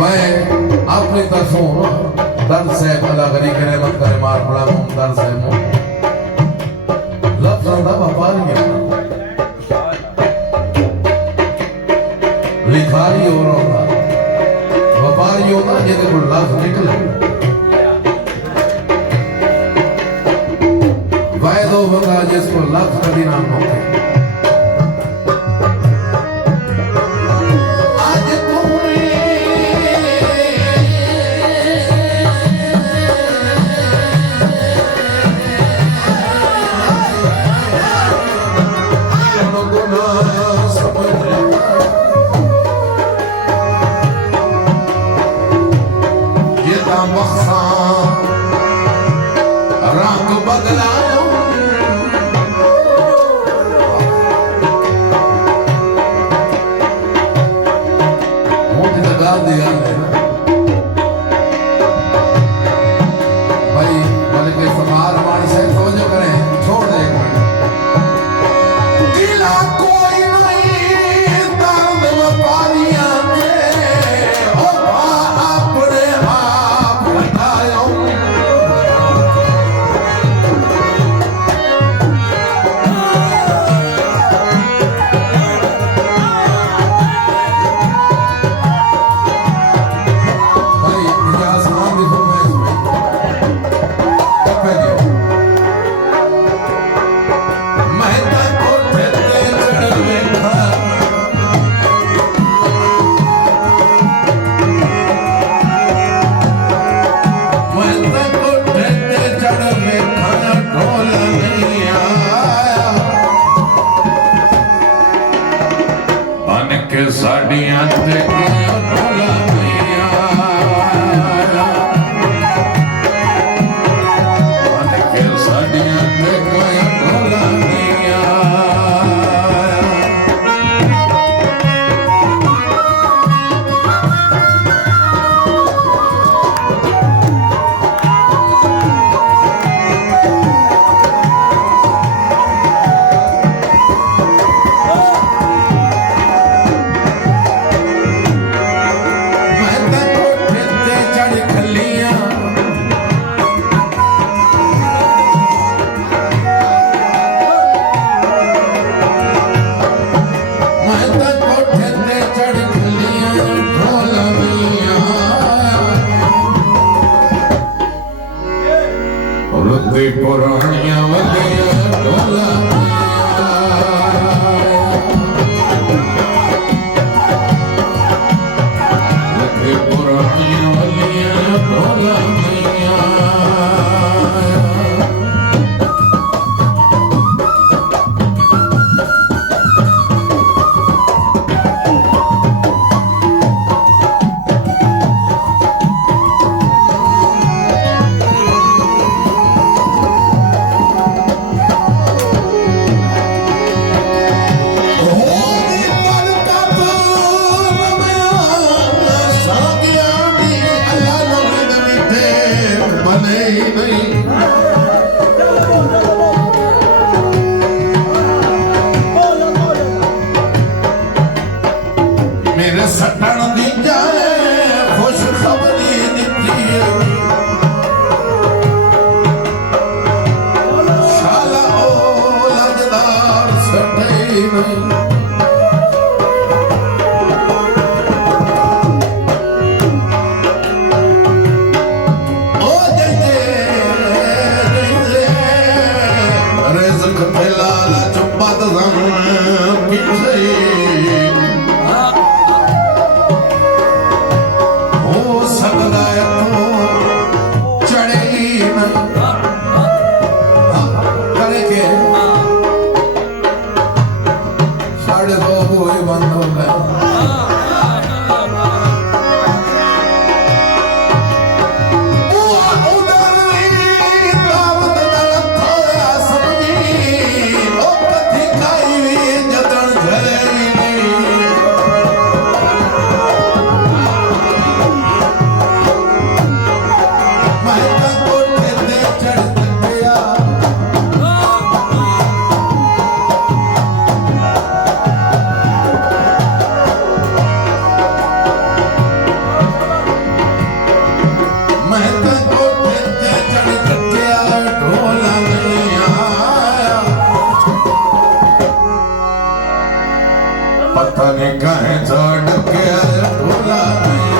मैं अपनी तरफों दर्द से अदा करी करे मत करे मार पड़ा मुंह दर्द से मुंह लफ्ज़ दा व्यापारी है लिखारी और होता व्यापारी होता जिसके को लफ्ज़ निकले वैदो होता जिसको लफ्ज़ कभी ना होते साड़ियां ते ढोला मैया के साड़ियां ते ढोला मैया पुरानियां वलियां ढोला पुरानियां वलियां ढोला मेरे सटन दी जाए खुश खबरी दिती शाला ओ लजदार सटे नहीं पता नहीं कहे चढ़ के भूला नहीं